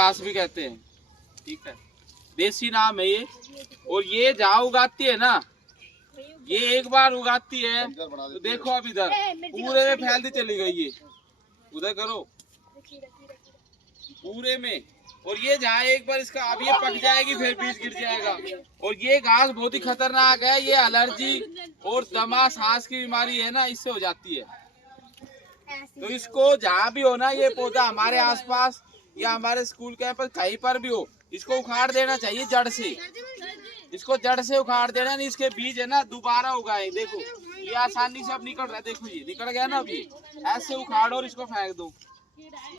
घास भी कहते हैं, ठीक है, देसी नाम है ये। और ये जहाँ उगाती है ना, ये एक बार उगाती है तो देखो अब इधर पूरे में फैलती चली गई ये, उधर करो पूरे में। और ये जहाँ एक बार इसका अब ये पक जाएगी फिर बीज गिर जाएगा। और ये घास बहुत ही खतरनाक है, ये एलर्जी और दमा सांस की बीमारी है ना, इससे हो जाती है। तो इसको जहाँ भी हो ना, ये पौधा हमारे आसपास या हमारे स्कूल कैंपस कहीं पर भी हो, इसको उखाड़ देना चाहिए जड़ से। इसको जड़ से उखाड़ देना, नहीं इसके बीज है ना दोबारा उगाए। देखो ये आसानी से अब निकल रहा है, देखो ये निकल गया ना, अब ये ऐसे उखाड़ो और इसको फेंक दो।